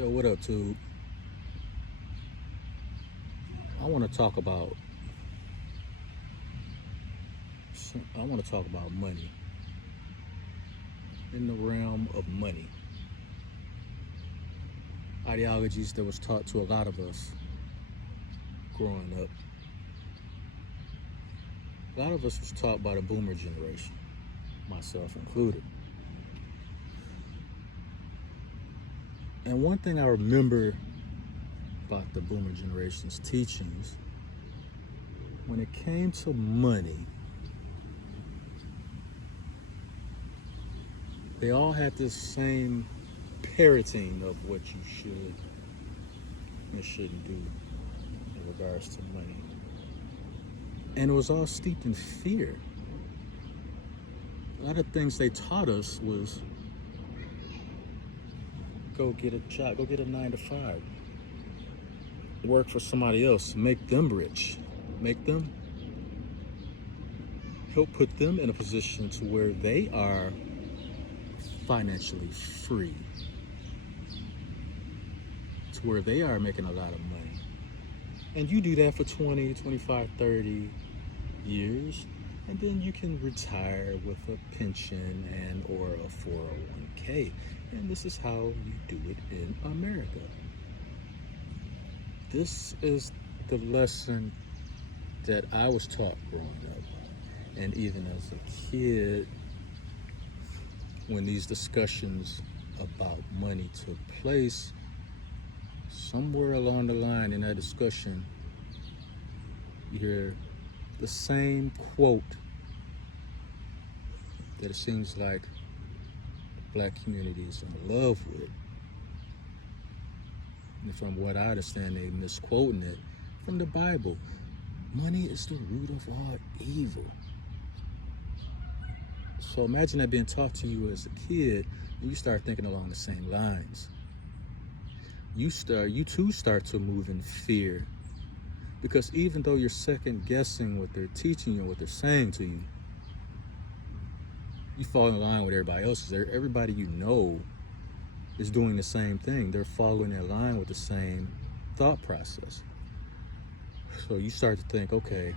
Yo, what up, tube? I want to talk about. I want to talk about money in the realm of money. Ideologies that was taught to a lot of us growing up. A lot of us was taught by the boomer generation, myself included. And one thing I remember about the boomer generation's teachings, when it came to money, they all had this same parroting of what you should and shouldn't do in regards to money. And it was all steeped in fear. A lot of things they taught us was go get a job, go get a 9 to 5. Work for somebody else, make them rich, help put them in a position to where they are financially free, to where they are making a lot of money. And you do that for 20, 25, 30 years, and then you can retire with a pension and or a 401k. And this is how you do it in America. This is the lesson that I was taught growing up. And even as a kid, when these discussions about money took place, somewhere along the line in that discussion, you hear the same quote that it seems like the black community is in love with. And from what I understand, they misquoting it from the Bible. Money is the root of all evil. So imagine that being taught to you as a kid, and you start thinking along the same lines. You too start to move in fear. Because even though you're second guessing what they're teaching you and what they're saying to you, you fall in line with everybody else. Everybody you know is doing the same thing. They're following in line with the same thought process. So you start to think, okay,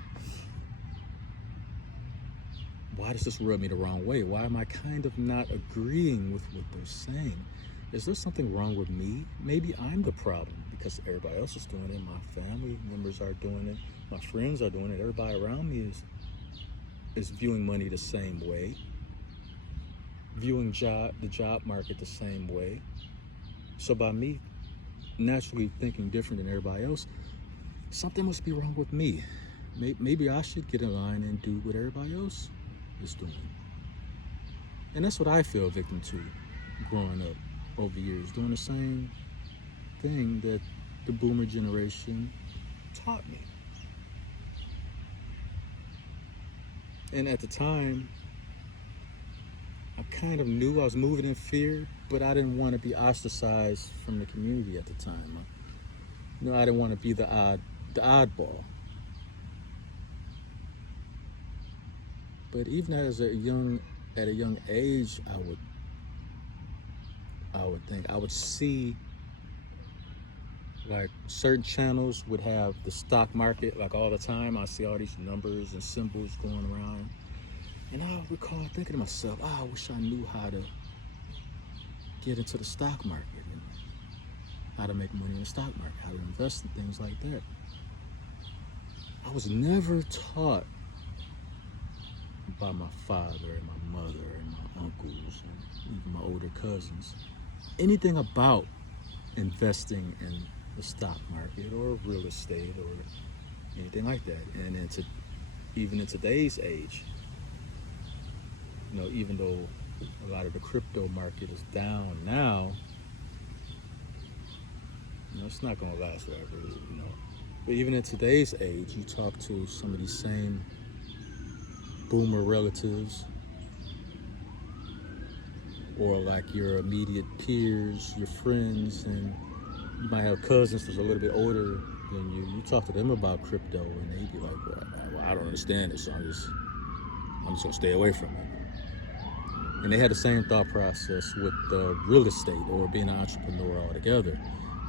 why does this rub me the wrong way? Why am I kind of not agreeing with what they're saying? Is there something wrong with me? Maybe I'm the problem because everybody else is doing it. My family members are doing it. My friends are doing it. Everybody around me is viewing money the same way, viewing the job market the same way. So by me naturally thinking different than everybody else, something must be wrong with me. Maybe I should get in line and do what everybody else is doing. And that's what I feel victim to growing up over years, doing the same thing that the boomer generation taught me. And at the time, I kind of knew I was moving in fear, but I didn't want to be ostracized from the community at the time. I didn't want to be the oddball. But even at a young age, I would see like certain channels would have the stock market like all the time. I see all these numbers and symbols going around. And I recall thinking to myself, I wish I knew how to get into the stock market and how to make money in the stock market, how to invest in things like that. I was never taught by my father and my mother and my uncles and even my older cousins anything about investing in the stock market or real estate or anything like that. And even in today's age, even though a lot of the crypto market is down now, it's not going to last forever, But even in today's age, you talk to some of these same boomer relatives or like your immediate peers, your friends, and you might have cousins that's a little bit older than you. You talk to them about crypto and they be like, well, I don't understand it, so I'm just going to stay away from it. And they had the same thought process with real estate or being an entrepreneur altogether.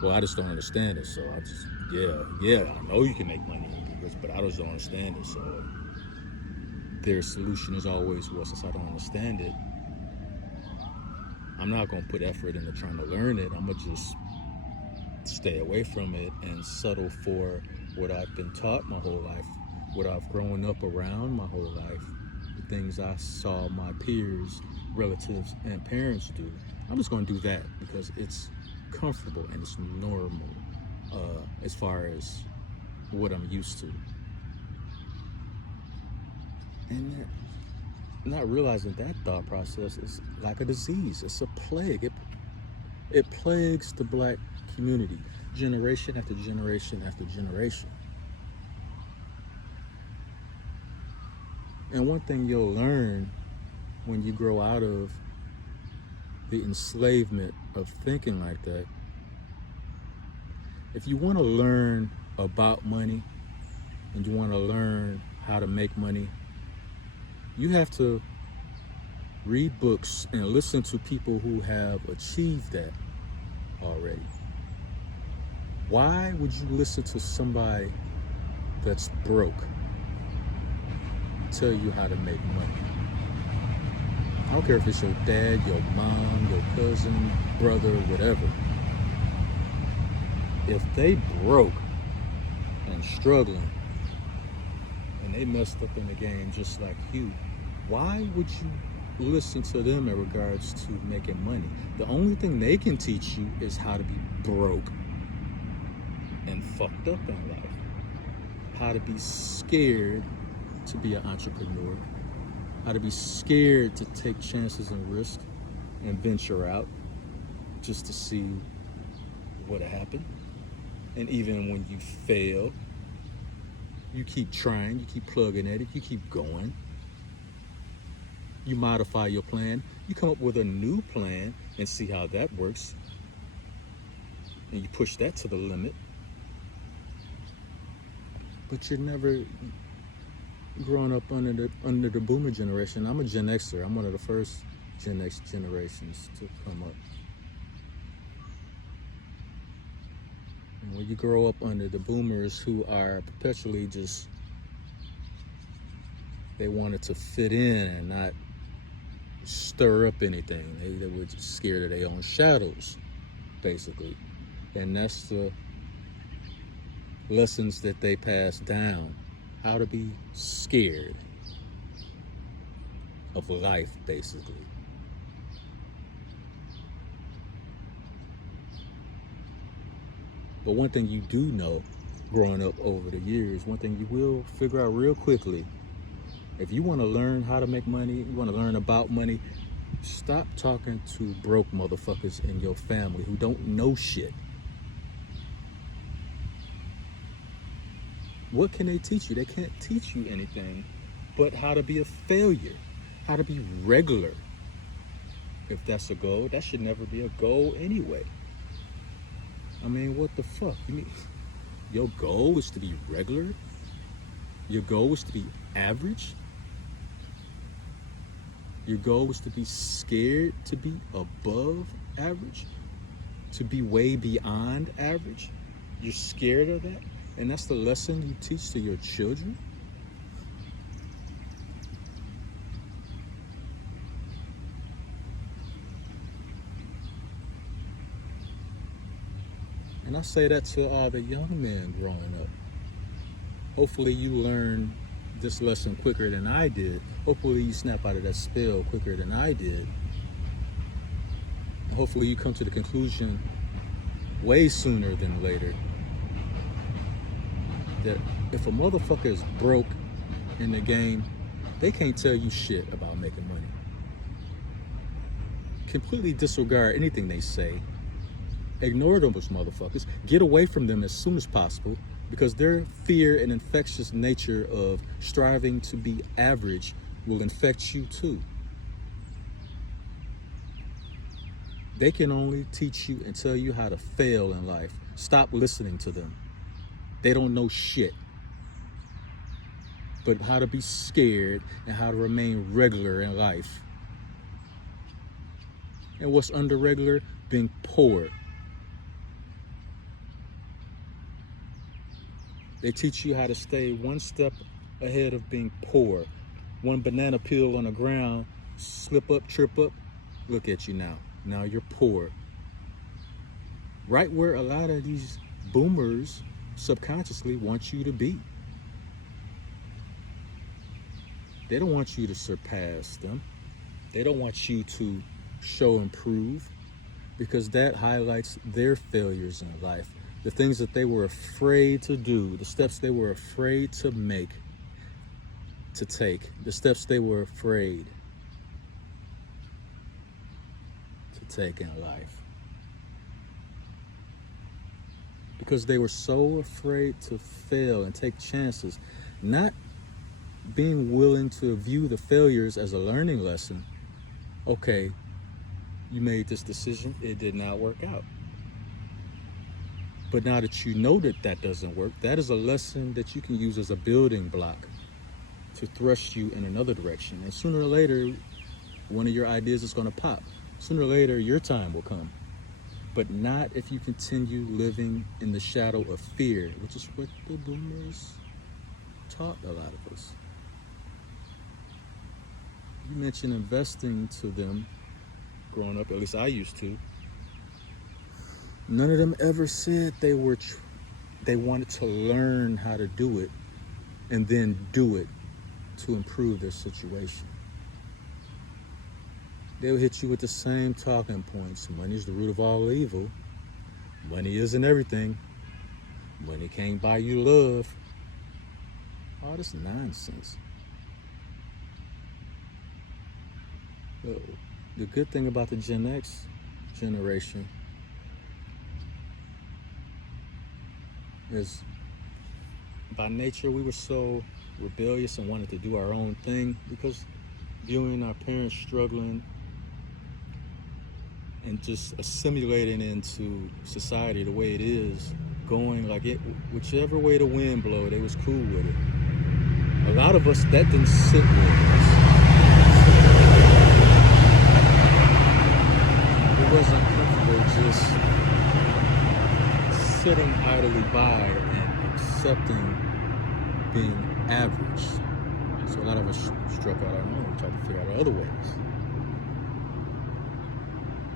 Well, I just don't understand it. So I just, yeah, I know you can make money and be rich, but I just don't understand it. So their solution is always, well, since I don't understand it, I'm not going to put effort into trying to learn it. I'm going to just stay away from it and settle for what I've been taught my whole life, what I've grown up around my whole life, the things I saw my peers, relatives, and parents do. I'm just going to do that because it's comfortable and it's normal as far as what I'm used to. And not realizing that thought process is like a disease. It's a plague. It plagues the black community, generation after generation after generation. And one thing you'll learn when you grow out of the enslavement of thinking like that, if you want to learn about money and you want to learn how to make money, you have to read books and listen to people who have achieved that already. Why would you listen to somebody that's broke tell you how to make money? I don't care if it's your dad, your mom, your cousin, brother, whatever. If they broke and struggling and they messed up in the game just like you, why would you listen to them in regards to making money? The only thing they can teach you is how to be broke and fucked up in life. How to be scared to be an entrepreneur. How to be scared to take chances and risk and venture out just to see what'll happen. And even when you fail, you keep trying, you keep plugging at it, you keep going. You modify your plan, you come up with a new plan and see how that works. And you push that to the limit. But you're never growing up under the boomer generation. I'm a Gen Xer. I'm one of the first Gen X generations to come up. And when you grow up under the boomers who are perpetually just, they wanted to fit in and not stir up anything. They were just scared of their own shadows, basically. And that's the lessons that they pass down. How to be scared of life, basically. But one thing you do know, growing up over the years, one thing you will figure out real quickly, if you want to learn how to make money, you want to learn about money, stop talking to broke motherfuckers in your family who don't know shit. What can they teach you? They can't teach you anything but how to be a failure, how to be regular. If that's a goal, that should never be a goal anyway. I mean, what the fuck? You mean your goal is to be regular? Your goal is to be average? Your goal is to be scared to be above average? To be way beyond average? You're scared of that? And that's the lesson you teach to your children? And I say that to all the young men growing up. Hopefully you learn this lesson quicker than I did. Hopefully you snap out of that spell quicker than I did. And hopefully you come to the conclusion way sooner than later that if a motherfucker is broke in the game, they can't tell you shit about making money. Completely disregard anything they say. Ignore those motherfuckers. Get away from them as soon as possible, because their fear and infectious nature of striving to be average will infect you too. They can only teach you and tell you how to fail in life. Stop listening to them. They don't know shit. But how to be scared and how to remain regular in life. And what's under regular? Being poor. They teach you how to stay one step ahead of being poor. One banana peel on the ground, slip up, trip up, look at you now. Now you're poor. Right where a lot of these boomers subconsciously want you to be. They don't want you to surpass them. They don't want you to show and prove, because that highlights their failures in life. The things that they were afraid to do, the steps they were afraid to take, the steps they were afraid to take in life. Because they were so afraid to fail and take chances, not being willing to view the failures as a learning lesson. Okay, you made this decision, it did not work out. But now that you know that that doesn't work, that is a lesson that you can use as a building block to thrust you in another direction. And sooner or later, one of your ideas is going to pop. Sooner or later, your time will come. But not if you continue living in the shadow of fear, which is what the boomers taught a lot of us. You mentioned investing to them growing up, at least I used to. None of them ever said they wanted to learn how to do it and then do it to improve their situation. They'll hit you with the same talking points. Money is the root of all evil. Money isn't everything. Money can't buy you love. All this nonsense. The good thing about the Gen X generation is, by nature, we were so rebellious and wanted to do our own thing, because viewing our parents struggling and just assimilating into society the way it is, going like it, whichever way the wind blow, they was cool with it. A lot of us, that didn't sit with us. It wasn't comfortable just sitting idly by and accepting being average. So a lot of us struck out our own, tried to figure out other ways.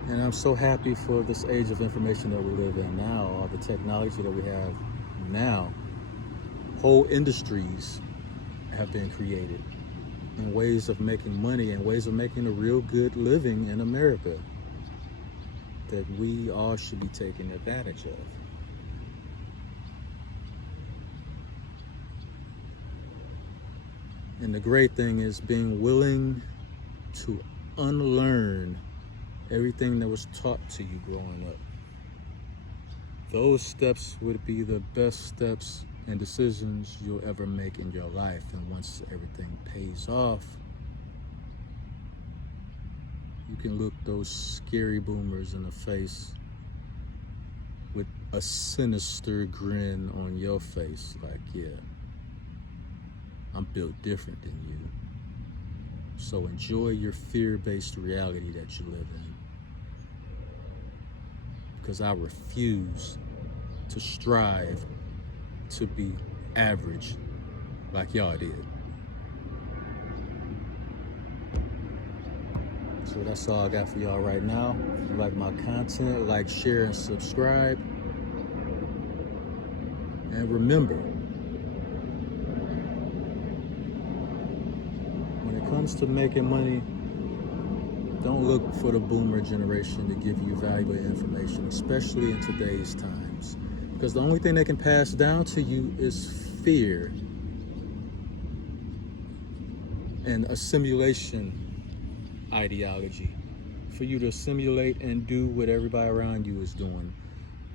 And I'm so happy for this age of information that we live in now, all the technology that we have now. Whole industries have been created and ways of making money and ways of making a real good living in America that we all should be taking advantage of. And the great thing is being willing to unlearn everything that was taught to you growing up. Those steps would be the best steps and decisions you'll ever make in your life. And once everything pays off, you can look those scary boomers in the face with a sinister grin on your face, like, yeah, I'm built different than you. So enjoy your fear-based reality that you live in. Because I refuse to strive to be average like y'all did. So that's all I got for y'all right now. If you like my content, like, share, and subscribe. And remember, when it comes to making money, don't look for the boomer generation to give you valuable information, especially in today's times. Because the only thing they can pass down to you is fear and a simulation ideology for you to assimilate and do what everybody around you is doing.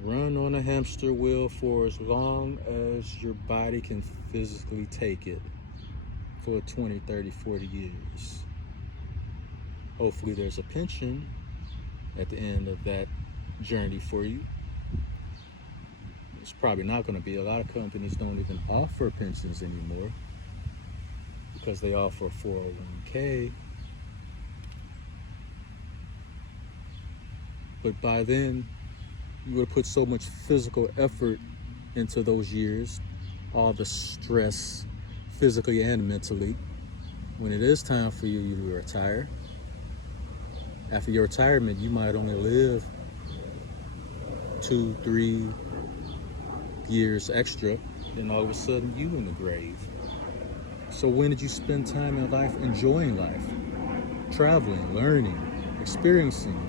Run on a hamster wheel for as long as your body can physically take it for 20, 30, 40 years. Hopefully there's a pension at the end of that journey for you. It's probably not going to be. A lot of companies don't even offer pensions anymore because they offer 401k. But by then, you would have put so much physical effort into those years all the stress, physically and mentally. When it is time for you to retire, after your retirement, you might only live 2, 3 years extra, then all of a sudden you in the grave. So when did you spend time in life enjoying life? Traveling, learning, experiencing,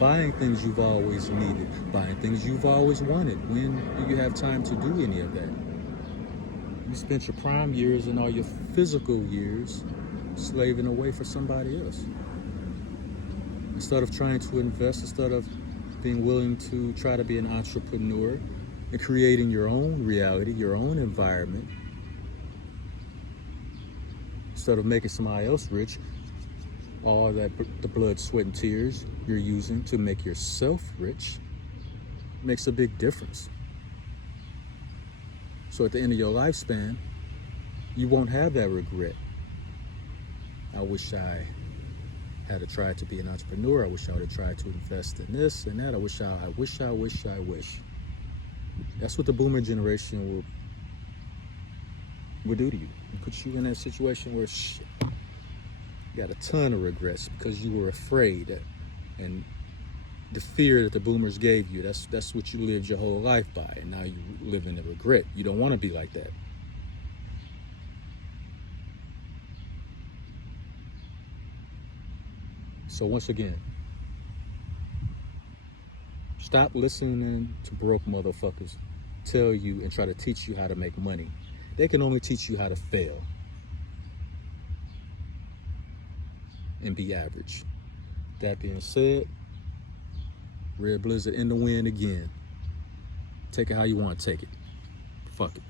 buying things you've always needed, buying things you've always wanted. When do you have time to do any of that? You spent your prime years and all your physical years slaving away for somebody else. Instead of trying to invest, instead of being willing to try to be an entrepreneur and creating your own reality, your own environment, instead of making somebody else rich, all that the blood, sweat, and tears you're using to make yourself rich makes a big difference. So at the end of your lifespan, you won't have that regret. I wish I had tried to be an entrepreneur. I wish I would have tried to invest in this and that. I wish. That's what the boomer generation will do to you. It puts you in that situation where you got a ton of regrets because you were afraid, and the fear that the boomers gave you, that's what you lived your whole life by, and now you live in the regret. You don't want to be like that. So once again, stop listening to broke motherfuckers tell you and try to teach you how to make money. They can only teach you how to fail and be average. That being said, Red Blizzard in the wind again. Take it how you want to take it. Fuck it.